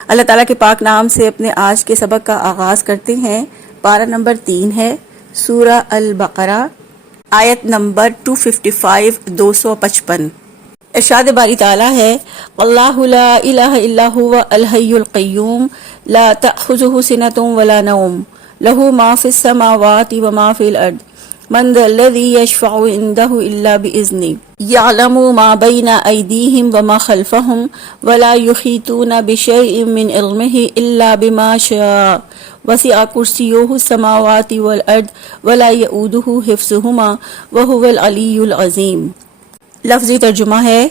اللہ تعالیٰ کے پاک نام سے اپنے آج کے سبق کا آغاز کرتے ہیں۔ پارہ نمبر 3 ہے سورہ البقرہ، آیت نمبر 255 255۔ ارشاد باری تعالیٰ ہے، اللہ لا الہ الا هو الحی القیوم لا تأخذہ سنۃ ولا نوم لہ ما فی السماوات وما فی الارض من ذا الذی یشفع عندہ الا بإذنہ یعلم ما بین ایدیہم وما خلفہم ولا یحیطون بشیء من علمہ الا بما شاء وسع کرسیہ السماوات والارض ولا یؤودہ حفظہما وہو العلی العظیم۔ لفظی ترجمہ ہے،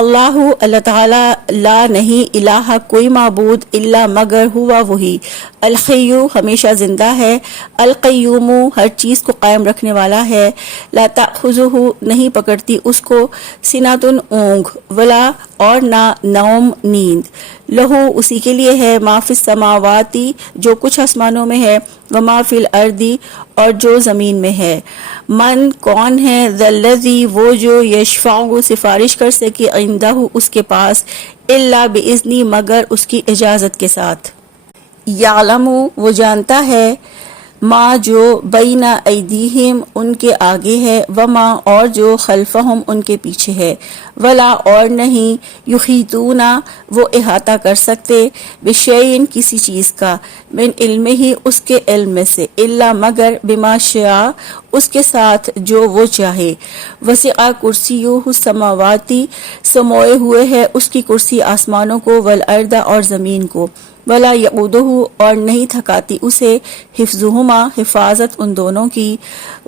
اللہ اللہ تعالیٰ، لا نہیں، الہ کوئی معبود، الا مگر ہوا وہی، الحی ہمیشہ زندہ ہے، القیوم ہر چیز کو قائم رکھنے والا ہے، لا تأخذہ نہیں پکڑتی اس کو، سنۃ اونگ، ولا اور نہ نوم نیند، لہو اسی کے لیے ہے، ما فی السماواتی جو کچھ آسمانوں میں ہے، وما فی الارض اور جو زمین میں ہے، من کون ہے، ذا الذی وہ جو یشفع سفارش کر سکے، عندہ اس کے پاس، الا باذنی مگر اس کی اجازت کے ساتھ، یعلم وہ جانتا ہے، ما جو بین ایدیہم ان کے آگے ہے، وما اور جو خلفہم ان کے پیچھے ہے، ولا اور نہیں، یحیطون وہ احاطہ کر سکتے، بشیء کسی چیز کا، من علمہ ہی اس کے علم میں سے، الا مگر بما شاء اس کے ساتھ جو وہ چاہے، وسع کرسیہ السماواتی سموئے ہوئے ہے اس کی کرسی آسمانوں کو، والارض اور زمین کو، ولا یعودہ اور نہیں تھکاتی اسے، حفظہما حفاظت ان دونوں کی،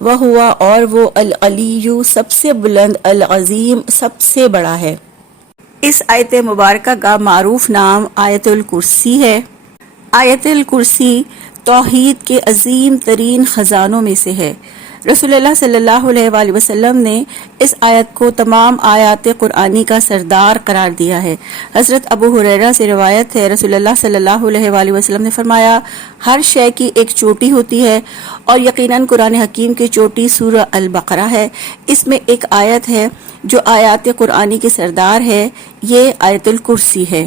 وہوا اور وہ العلی سب سے بلند، العظیم سب سے بڑا ہے۔ اس آیت مبارکہ کا معروف نام آیت الکرسی ہے۔ آیت الکرسی توحید کے عظیم ترین خزانوں میں سے ہے۔ رسول اللہ صلی اللہ علیہ وآلہ وسلم نے اس آیت کو تمام آیات قرآنی کا سردار قرار دیا ہے۔ حضرت ابو ہریرہ سے روایت ہے، رسول اللہ صلی اللہ علیہ وآلہ وسلم نے فرمایا، ہر شے کی ایک چوٹی ہوتی ہے اور یقیناً قرآن حکیم کی چوٹی سورہ البقرہ ہے۔ اس میں ایک آیت ہے جو آیات قرآنی کی سردار ہے، یہ آیت الکرسی ہے۔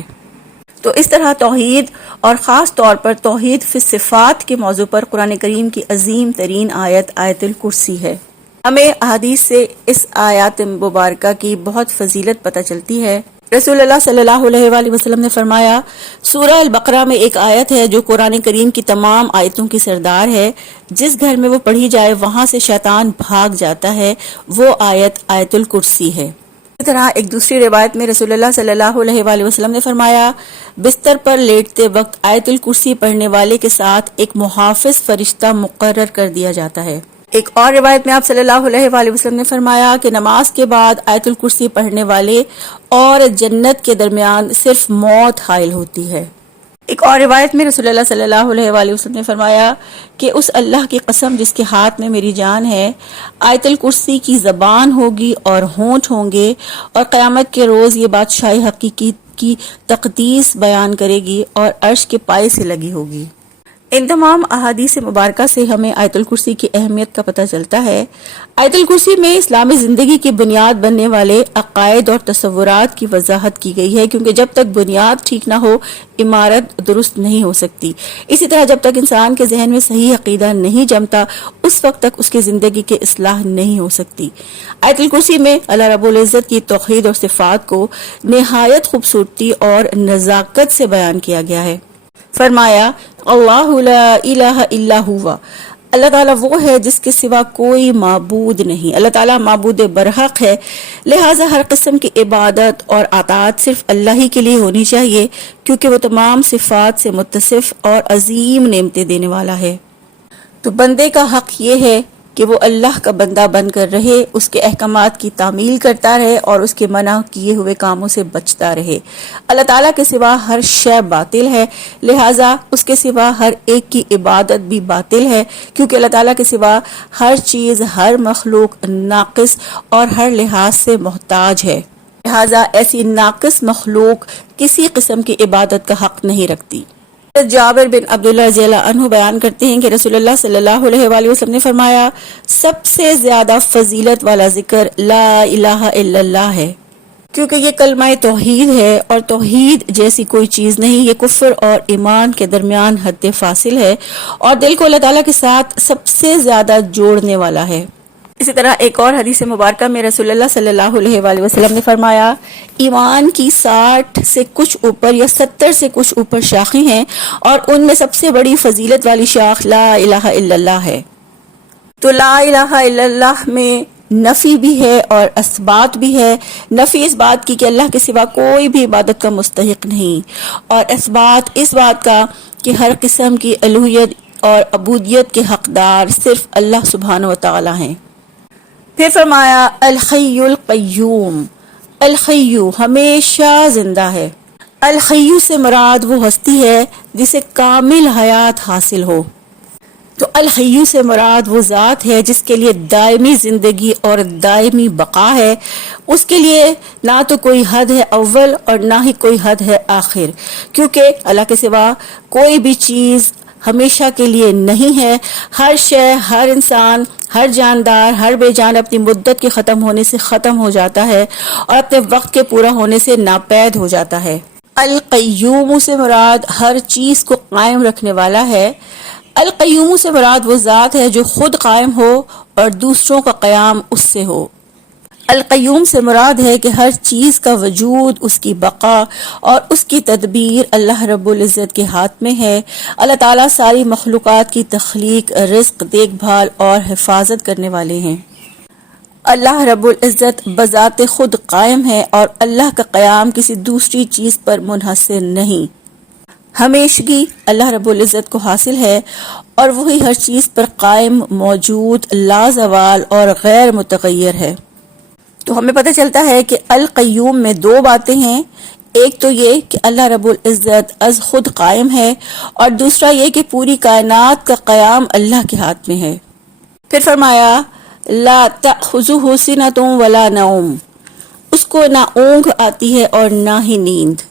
تو اس طرح توحید اور خاص طور پر توحید فی الصفات کے موضوع پر قرآن کریم کی عظیم ترین آیت آیت الکرسی ہے۔ ہمیں احادیث سے اس آیات مبارکہ کی بہت فضیلت پتہ چلتی ہے۔ رسول اللہ صلی اللہ علیہ وآلہ وسلم نے فرمایا، سورہ البقرہ میں ایک آیت ہے جو قرآن کریم کی تمام آیتوں کی سردار ہے، جس گھر میں وہ پڑھی جائے وہاں سے شیطان بھاگ جاتا ہے، وہ آیت آیت الکرسی ہے۔ اسی طرح ایک دوسری روایت میں رسول اللہ صلی اللہ علیہ وآلہ وسلم نے فرمایا، بستر پر لیٹتے وقت آیت الکرسی پڑھنے والے کے ساتھ ایک محافظ فرشتہ مقرر کر دیا جاتا ہے۔ ایک اور روایت میں آپ صلی اللہ علیہ وآلہ وسلم نے فرمایا کہ نماز کے بعد آیت الکرسی پڑھنے والے اور جنت کے درمیان صرف موت حائل ہوتی ہے۔ ایک اور روایت میں رسول اللہ صلی اللہ علیہ وآلہ وسلم نے فرمایا کہ اس اللہ کی قسم جس کے ہاتھ میں میری جان ہے، آیت الکرسی کی زبان ہوگی اور ہونٹ ہوں گے، اور قیامت کے روز یہ بادشاہی حقیقی کی تقدیس بیان کرے گی اور عرش کے پائے سے لگی ہوگی۔ ان تمام احادیث مبارکہ سے ہمیں آیت الکرسی کی اہمیت کا پتہ چلتا ہے۔ آیت الکرسی میں اسلامی زندگی کی بنیاد بننے والے عقائد اور تصورات کی وضاحت کی گئی ہے، کیونکہ جب تک بنیاد ٹھیک نہ ہو عمارت درست نہیں ہو سکتی۔ اسی طرح جب تک انسان کے ذہن میں صحیح عقیدہ نہیں جمتا، اس وقت تک اس کی زندگی کی اصلاح نہیں ہو سکتی۔ آیت الکرسی میں اللہ رب العزت کی توحید اور صفات کو نہایت خوبصورتی اور نزاکت سے بیان کیا گیا ہے۔ فرمایا، اللہ لا الہ الا ہوا، اللہ تعالیٰ وہ ہے جس کے سوا کوئی معبود نہیں، اللہ تعالیٰ معبود برحق ہے، لہٰذا ہر قسم کی عبادت اور اطاعت صرف اللہ ہی کے لیے ہونی چاہیے، کیونکہ وہ تمام صفات سے متصف اور عظیم نعمتیں دینے والا ہے۔ تو بندے کا حق یہ ہے کہ وہ اللہ کا بندہ بن کر رہے، اس کے احکامات کی تعمیل کرتا رہے اور اس کے منع کیے ہوئے کاموں سے بچتا رہے۔ اللہ تعالیٰ کے سوا ہر شے باطل ہے، لہٰذا اس کے سوا ہر ایک کی عبادت بھی باطل ہے، کیونکہ اللہ تعالیٰ کے سوا ہر چیز، ہر مخلوق ناقص اور ہر لحاظ سے محتاج ہے، لہٰذا ایسی ناقص مخلوق کسی قسم کی عبادت کا حق نہیں رکھتی۔ جابر بن عبداللہ رضی اللہ عنہ بیان کرتے ہیں کہ رسول اللہ صلی اللہ علیہ وآلہ وسلم نے فرمایا، سب سے زیادہ فضیلت والا ذکر لا الہ الا اللہ ہے۔ کیونکہ یہ کلمہ توحید ہے، اور توحید جیسی کوئی چیز نہیں، یہ کفر اور ایمان کے درمیان حد فاصل ہے، اور دل کو اللہ تعالیٰ کے ساتھ سب سے زیادہ جوڑنے والا ہے۔ اسی طرح ایک اور حدیث مبارکہ میں رسول اللہ صلی اللہ علیہ وآلہ وسلم نے فرمایا، ایمان کی 60 سے کچھ اوپر یا 70 سے کچھ اوپر شاخیں ہیں، اور ان میں سب سے بڑی فضیلت والی شاخ لا الہ الا اللہ ہے۔ تو لا الہ الا اللہ میں نفی بھی ہے اور اثبات بھی ہے۔ نفی اس بات کی کہ اللہ کے سوا کوئی بھی عبادت کا مستحق نہیں، اور اثبات اس بات کا کہ ہر قسم کی الوہیت اور عبودیت کے حقدار صرف اللہ سبحانہ و تعالی ہیں۔ پھر فرمایا الحی القیوم، الحی ہمیشہ زندہ ہے۔ الحی سے مراد وہ ہستی ہے جسے کامل حیات حاصل ہو۔ تو الحی سے مراد وہ ذات ہے جس کے لیے دائمی زندگی اور دائمی بقا ہے، اس کے لیے نہ تو کوئی حد ہے اول اور نہ ہی کوئی حد ہے آخر، کیونکہ اللہ کے سوا کوئی بھی چیز ہمیشہ کے لیے نہیں ہے۔ ہر شے، ہر انسان، ہر جاندار، ہر بے جان اپنی مدت کے ختم ہونے سے ختم ہو جاتا ہے اور اپنے وقت کے پورا ہونے سے ناپید ہو جاتا ہے۔ القیوم سے مراد ہر چیز کو قائم رکھنے والا ہے۔ القیوم سے مراد وہ ذات ہے جو خود قائم ہو اور دوسروں کا قیام اس سے ہو۔ القیوم سے مراد ہے کہ ہر چیز کا وجود، اس کی بقا اور اس کی تدبیر اللہ رب العزت کے ہاتھ میں ہے۔ اللہ تعالیٰ ساری مخلوقات کی تخلیق، رزق، دیکھ بھال اور حفاظت کرنے والے ہیں۔ اللہ رب العزت بذات خود قائم ہے اور اللہ کا قیام کسی دوسری چیز پر منحصر نہیں۔ ہمیشگی اللہ رب العزت کو حاصل ہے اور وہی ہر چیز پر قائم، موجود، لازوال اور غیر متغیر ہے۔ تو ہمیں پتہ چلتا ہے کہ القیوم میں دو باتیں ہیں، ایک تو یہ کہ اللہ رب العزت از خود قائم ہے، اور دوسرا یہ کہ پوری کائنات کا قیام اللہ کے ہاتھ میں ہے۔ پھر فرمایا لا تأخذہ سنۃ ولا نوم، اس کو نہ اونگ آتی ہے اور نہ ہی نیند۔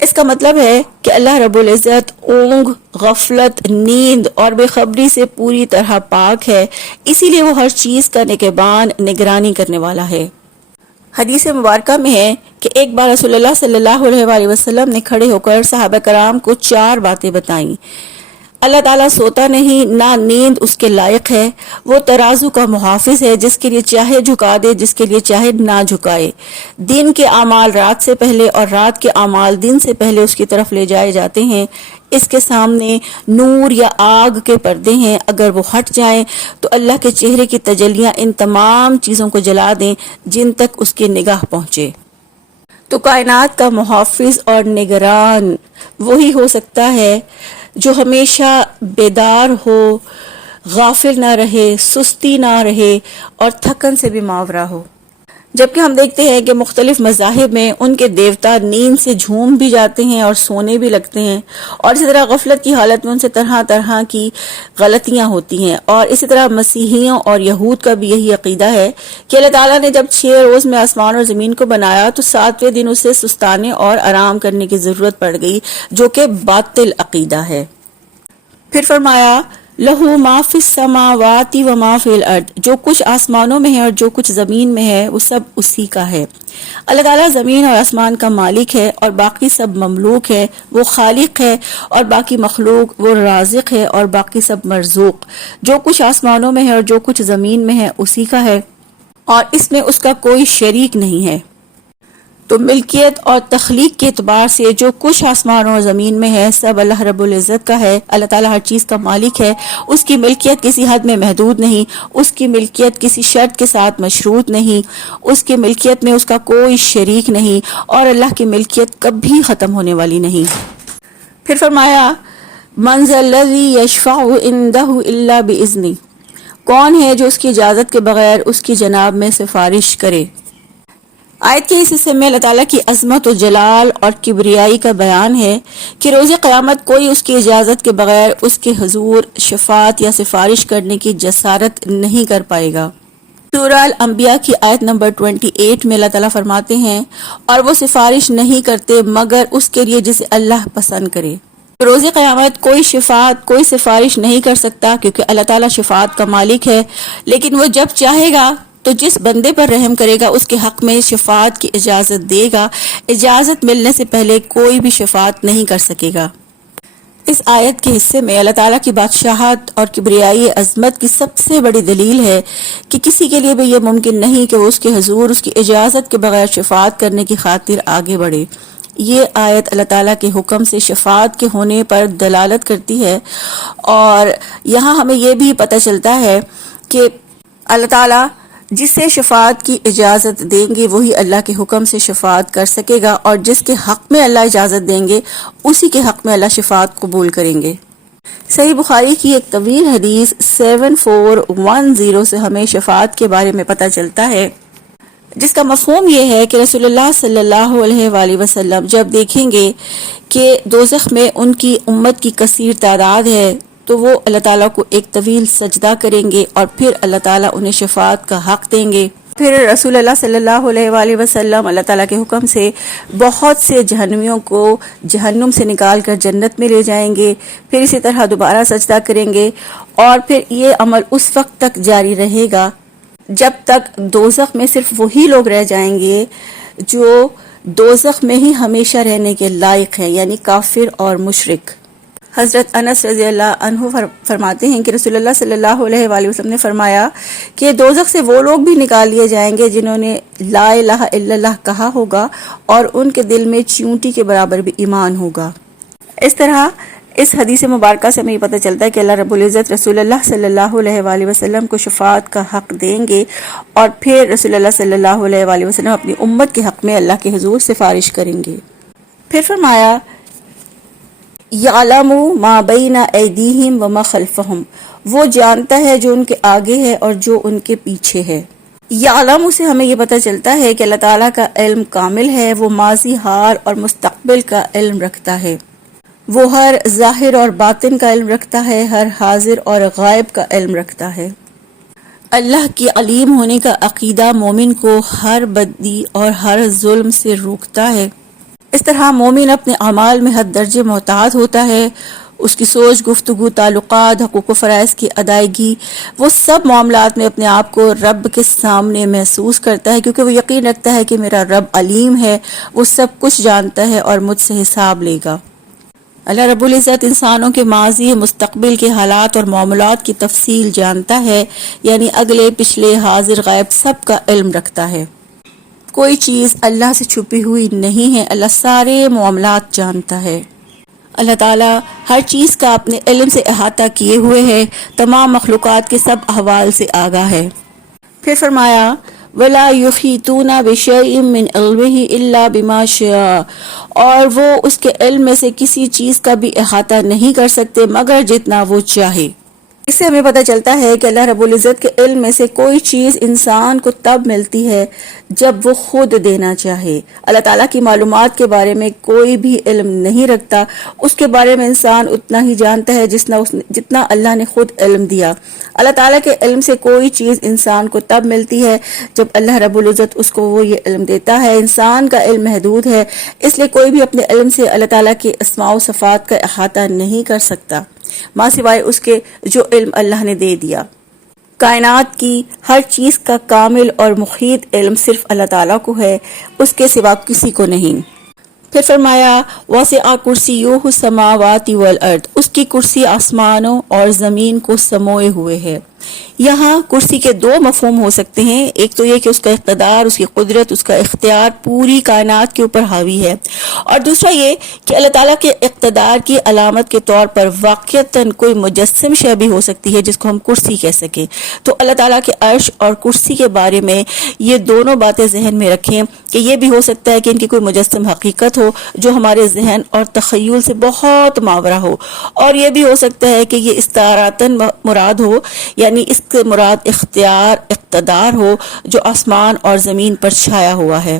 اس کا مطلب ہے کہ اللہ رب العزت اونگ، غفلت، نیند اور بے خبری سے پوری طرح پاک ہے، اسی لیے وہ ہر چیز کا نگہبان، نگرانی کرنے والا ہے۔ حدیث مبارکہ میں ہے کہ ایک بار رسول اللہ صلی اللہ علیہ وآلہ وسلم نے کھڑے ہو کر صحابہ کرام کو 4 باتیں بتائیں۔ اللہ تعالیٰ سوتا نہیں، نہ نیند اس کے لائق ہے، وہ ترازو کا محافظ ہے، جس کے لیے چاہے جھکا دے، جس کے لیے چاہے نہ جھکائے۔ دن کے اعمال رات سے پہلے اور رات کے اعمال دن سے پہلے اس کی طرف لے جائے جاتے ہیں۔ اس کے سامنے نور یا آگ کے پردے ہیں، اگر وہ ہٹ جائیں تو اللہ کے چہرے کی تجلیاں ان تمام چیزوں کو جلا دیں جن تک اس کی نگاہ پہنچے۔ تو کائنات کا محافظ اور نگران وہی ہو سکتا ہے جو ہمیشہ بیدار ہو، غافل نہ رہے، سستی نہ رہے اور تھکن سے بھی ماورا ہو۔ جبکہ ہم دیکھتے ہیں کہ مختلف مذاہب میں ان کے دیوتا نیند سے جھوم بھی جاتے ہیں اور سونے بھی لگتے ہیں، اور اسی طرح غفلت کی حالت میں ان سے طرح طرح کی غلطیاں ہوتی ہیں۔ اور اسی طرح مسیحیوں اور یہود کا بھی یہی عقیدہ ہے کہ اللہ تعالیٰ نے جب 6 روز میں آسمان اور زمین کو بنایا تو 7ویں دن اسے سستانے اور آرام کرنے کی ضرورت پڑ گئی، جو کہ باطل عقیدہ ہے۔ پھر فرمایا لہو ما فی السماوات و ما فی الارض، جو کچھ آسمانوں میں ہے اور جو کچھ زمین میں ہے وہ سب اسی کا ہے۔ اللہ تعالیٰ زمین اور آسمان کا مالک ہے اور باقی سب مملوک ہے، وہ خالق ہے اور باقی مخلوق، وہ رازق ہے اور باقی سب مرزوق۔ جو کچھ آسمانوں میں ہے اور جو کچھ زمین میں ہے اسی کا ہے، اور اس میں اس کا کوئی شریک نہیں ہے۔ تو ملکیت اور تخلیق کے اعتبار سے جو کچھ آسمان اور زمین میں ہے سب اللہ رب العزت کا ہے۔ اللہ تعالیٰ ہر چیز کا مالک ہے، اس کی ملکیت کسی حد میں محدود نہیں، اس کی ملکیت کسی شرط کے ساتھ مشروط نہیں، اس کی ملکیت میں اس کا کوئی شریک نہیں، اور اللہ کی ملکیت کبھی ختم ہونے والی نہیں۔ پھر فرمایا من ذا الذی یشفع عندہ الا باذنہ، کون ہے جو اس کی اجازت کے بغیر اس کی جناب میں سفارش کرے۔ آیت کے اس حصے میں اللہ تعالیٰ کی عظمت و جلال اور کبریائی کا بیان ہے کہ روز قیامت کوئی اس کی اجازت کے بغیر اس کے حضور شفاعت یا سفارش کرنے کی جسارت نہیں کر پائے گا۔ سورہ الانبیاء کی آیت نمبر 28 میں اللہ تعالیٰ فرماتے ہیں اور وہ سفارش نہیں کرتے مگر اس کے لیے جسے اللہ پسند کرے۔ روز قیامت کوئی شفاعت، کوئی سفارش نہیں کر سکتا کیونکہ اللہ تعالیٰ شفاعت کا مالک ہے، لیکن وہ جب چاہے گا تو جس بندے پر رحم کرے گا اس کے حق میں شفاعت کی اجازت دے گا، اجازت ملنے سے پہلے کوئی بھی شفاعت نہیں کر سکے گا۔ اس آیت کے حصے میں اللہ تعالیٰ کی بادشاہت اور کبریائی عظمت کی سب سے بڑی دلیل ہے کہ کسی کے لیے بھی یہ ممکن نہیں کہ وہ اس کے حضور اس کی اجازت کے بغیر شفاعت کرنے کی خاطر آگے بڑھے۔ یہ آیت اللہ تعالیٰ کے حکم سے شفاعت کے ہونے پر دلالت کرتی ہے، اور یہاں ہمیں یہ بھی پتہ چلتا ہے کہ اللہ تعالیٰ جسے شفاعت کی اجازت دیں گے وہی اللہ کے حکم سے شفاعت کر سکے گا، اور جس کے حق میں اللہ اجازت دیں گے اسی کے حق میں اللہ شفاعت قبول کریں گے۔ صحیح بخاری کی ایک طویل حدیث 7410 سے ہمیں شفاعت کے بارے میں پتہ چلتا ہے، جس کا مفہوم یہ ہے کہ رسول اللہ صلی اللہ علیہ وآلہ وسلم جب دیکھیں گے کہ دوزخ میں ان کی امت کی کثیر تعداد ہے تو وہ اللہ تعالیٰ کو ایک طویل سجدہ کریں گے، اور پھر اللہ تعالیٰ انہیں شفاعت کا حق دیں گے۔ پھر رسول اللہ صلی اللہ علیہ وآلہ وسلم اللہ تعالیٰ کے حکم سے بہت سے جہنمیوں کو جہنم سے نکال کر جنت میں لے جائیں گے، پھر اسی طرح دوبارہ سجدہ کریں گے، اور پھر یہ عمل اس وقت تک جاری رہے گا جب تک دوزخ میں صرف وہی لوگ رہ جائیں گے جو دوزخ میں ہی ہمیشہ رہنے کے لائق ہیں، یعنی کافر اور مشرک۔ حضرت انس رضی اللہ عنہ فرماتے ہیں کہ رسول اللہ صلی اللہ علیہ وآلہ وسلم نے فرمایا کہ دوزخ سے وہ لوگ بھی نکال لیے جائیں گے جنہوں نے لا الہ الا اللہ کہا ہوگا اور ان کے دل میں چیونٹی کے برابر بھی ایمان ہوگا۔ اس طرح اس حدیث مبارکہ سے ہمیں یہ پتہ چلتا ہے کہ اللہ رب العزت رسول اللہ صلی اللہ علیہ وآلہ وسلم کو شفاعت کا حق دیں گے، اور پھر رسول اللہ صلی اللہ علیہ وآلہ وسلم اپنی امت کے حق میں اللہ کے حضور سفارش کریں گے۔ پھر فرمایا یعلم ما بین ایدیہم وما خلفہم، وہ جانتا ہے جو ان کے آگے ہے اور جو ان کے پیچھے ہے۔ یعلم سے ہمیں یہ پتہ چلتا ہے کہ اللہ تعالیٰ کا علم کامل ہے، وہ ماضی، حال اور مستقبل کا علم رکھتا ہے، وہ ہر ظاہر اور باطن کا علم رکھتا ہے، ہر حاضر اور غائب کا علم رکھتا ہے۔ اللہ کی علیم ہونے کا عقیدہ مومن کو ہر بدی اور ہر ظلم سے روکتا ہے۔ اس طرح مومن اپنے اعمال میں حد درجے محتاط ہوتا ہے، اس کی سوچ، گفتگو، تعلقات، حقوق و فرائض کی ادائیگی، وہ سب معاملات میں اپنے آپ کو رب کے سامنے محسوس کرتا ہے، کیونکہ وہ یقین رکھتا ہے کہ میرا رب علیم ہے، وہ سب کچھ جانتا ہے اور مجھ سے حساب لے گا۔ اللہ رب العزت انسانوں کے ماضی، مستقبل کے حالات اور معاملات کی تفصیل جانتا ہے، یعنی اگلے، پچھلے، حاضر، غائب سب کا علم رکھتا ہے۔ کوئی چیز اللہ سے چھپی ہوئی نہیں ہے، اللہ سارے معاملات جانتا ہے۔ اللہ تعالیٰ ہر چیز کا اپنے علم سے احاطہ کیے ہوئے ہے، تمام مخلوقات کے سب احوال سے آگاہ ہے۔ پھر فرمایا وَلَا يُحِيطُونَ بِشَيْءٍ مِّنْ عِلْمِهِ إِلَّا بِمَا شَاءَ، اور وہ اس کے علم میں سے کسی چیز کا بھی احاطہ نہیں کر سکتے مگر جتنا وہ چاہے۔ اس سے ہمیں پتہ چلتا ہے کہ اللہ رب العزت کے علم میں سے کوئی چیز انسان کو تب ملتی ہے جب وہ خود دینا چاہے۔ اللہ تعالیٰ کی معلومات کے بارے میں کوئی بھی علم نہیں رکھتا، اس کے بارے میں انسان اتنا ہی جانتا ہے جتنا اللہ نے خود علم دیا۔ اللہ تعالیٰ کے علم سے کوئی چیز انسان کو تب ملتی ہے جب اللہ رب العزت اس کو وہ یہ علم دیتا ہے۔ انسان کا علم محدود ہے، اس لیے کوئی بھی اپنے علم سے اللہ تعالیٰ کے اسماء و صفات کا احاطہ نہیں کر سکتا، ماں سوائے اس کے جو علم اللہ نے دے دیا۔ کائنات کی ہر چیز کا کامل اور محیط علم صرف اللہ تعالیٰ کو ہے، اس کے سوا کسی کو نہیں۔ پھر فرمایا وَسِعَ كُرْسِيُّهُ السَّمَاوَاتِ وَالْأَرْضِ، اس کی کرسی آسمانوں اور زمین کو سموئے ہوئے ہے۔ یہاں کرسی کے دو مفہوم ہو سکتے ہیں، ایک تو یہ کہ اس کا اقتدار، اس کی قدرت، اس کا اختیار پوری کائنات کے اوپر حاوی ہے، اور دوسرا یہ کہ اللہ تعالیٰ کے اقتدار کی علامت کے طور پر واقعتاً کوئی مجسم شے بھی ہو سکتی ہے جس کو ہم کرسی کہہ سکیں۔ تو اللہ تعالیٰ کے عرش اور کرسی کے بارے میں یہ دونوں باتیں ذہن میں رکھیں کہ یہ بھی ہو سکتا ہے کہ ان کی کوئی مجسم حقیقت ہو جو ہمارے ذہن اور تخیل سے بہت ماورا ہو، اور یہ بھی ہو سکتا ہے کہ یہ استعارتاً مراد ہو، یعنی اس کے مراد اختیار، اقتدار ہو جو آسمان اور زمین پر چھایا ہوا ہے۔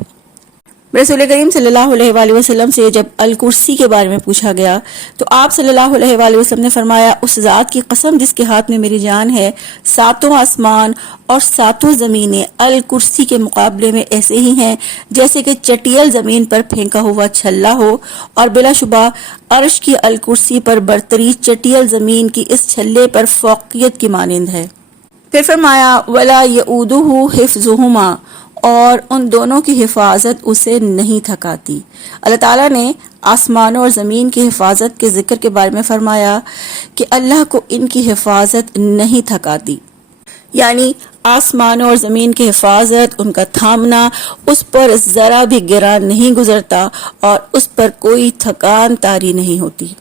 رسول کریم صلی اللہ علیہ وآلہ وسلم سے جب الکرسی کے بارے میں پوچھا گیا تو آپ صلی اللہ علیہ وآلہ وسلم نے فرمایا اس ذات کی قسم جس کے ہاتھ میں میری جان ہے، ساتوں آسمان اور ساتوں زمینیں الکرسی کے مقابلے میں ایسے ہی ہیں جیسے کہ چٹیل زمین پر پھینکا ہوا چھلا ہو، اور بلا شبہ عرش کی الکرسی پر برتری چٹیل زمین کی اس چھلے پر فوقیت کی مانند ہے۔ پھر فرمایا ولا یعودہ حفظہما، اور ان دونوں کی حفاظت اسے نہیں تھکاتی۔ اللہ تعالیٰ نے آسمانوں اور زمین کی حفاظت کے ذکر کے بارے میں فرمایا کہ اللہ کو ان کی حفاظت نہیں تھکاتی، یعنی آسمانوں اور زمین کی حفاظت، ان کا تھامنا اس پر ذرا بھی گرا نہیں گزرتا اور اس پر کوئی تھکان طاری نہیں ہوتی۔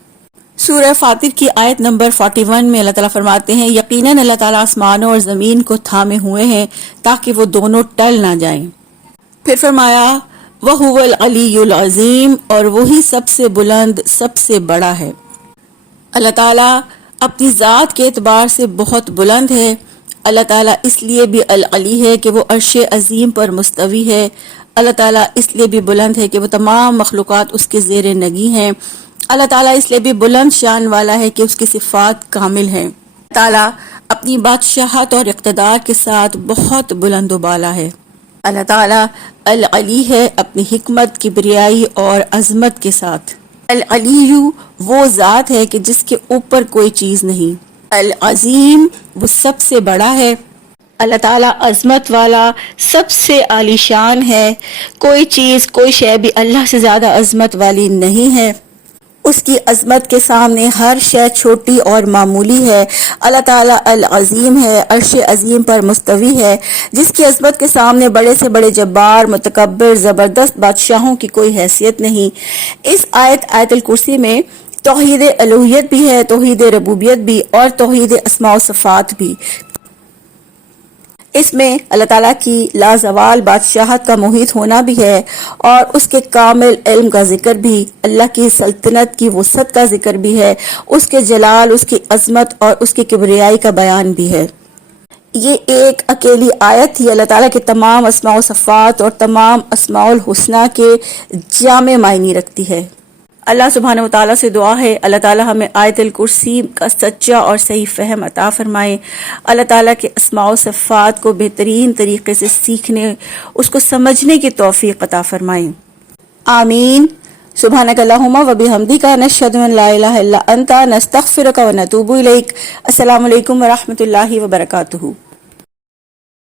سورہ فاطر کی آیت نمبر 41 میں اللہ تعالیٰ فرماتے ہیں یقیناً اللہ تعالیٰ آسمانوں اور زمین کو تھامے ہوئے ہیں تاکہ وہ دونوں ٹل نہ جائیں۔ پھر فرمایا وَهُوَ الْعَلِيُّ الْعَظِيمُ، اور وہی سب سے بلند، سب سے بڑا ہے۔ اللہ تعالیٰ اپنی ذات کے اعتبار سے بہت بلند ہے۔ اللہ تعالیٰ اس لیے بھی العلی ہے کہ وہ عرش عظیم پر مستوی ہے۔ اللہ تعالیٰ اس لیے بھی بلند ہے کہ وہ تمام مخلوقات اس کے زیر نگی ہیں۔ اللہ تعالیٰ اس لیے بھی بلند شان والا ہے کہ اس کی صفات کامل ہیں۔ اللہ تعالیٰ اپنی بادشاہت اور اقتدار کے ساتھ بہت بلند و بالا ہے۔ اللہ تعالیٰ العلی ہے اپنی حکمت، کبریائی اور عظمت کے ساتھ۔ العلی وہ ذات ہے کہ جس کے اوپر کوئی چیز نہیں۔ العظیم وہ سب سے بڑا ہے۔ اللہ تعالیٰ عظمت والا، سب سے عالی شان ہے۔ کوئی چیز، کوئی شے بھی اللہ سے زیادہ عظمت والی نہیں ہے۔ اس کی عظمت کے سامنے ہر شے چھوٹی اور معمولی ہے۔ اللہ تعالیٰ العظیم ہے، عرش عظیم پر مستوی ہے، جس کی عظمت کے سامنے بڑے سے بڑے جبار، متکبر، زبردست بادشاہوں کی کوئی حیثیت نہیں۔ اس آیت الکرسی میں توحید الوہیت بھی ہے، توحید ربوبیت بھی، اور توحید اسماء و صفات بھی۔ اس میں اللہ تعالیٰ کی لازوال بادشاہت کا محیط ہونا بھی ہے، اور اس کے کامل علم کا ذکر بھی، اللہ کی سلطنت کی وسعت کا ذکر بھی ہے، اس کے جلال، اس کی عظمت اور اس کی کبریائی کا بیان بھی ہے۔ یہ ایک اکیلی آیت ہی اللہ تعالیٰ کے تمام اسماء و صفات اور تمام اسماء الحسنہ کے جامع معنی رکھتی ہے۔ اللہ سبحانہ و تعالیٰ سے دعا ہے اللہ تعالیٰ ہمیں آیت الکرسی کا سچا اور صحیح فہم عطا فرمائے۔ اللہ تعالیٰ کے اسماء و صفات کو بہترین طریقے سے سیکھنے، اس کو سمجھنے کی توفیق عطا فرمائے۔ آمین۔ سبحانک اللہم و بحمدک نشہد ان لا الہ الا انت نستغفرک و نتوب الیک۔ السلام علیکم و رحمۃ اللہ وبرکاتہ۔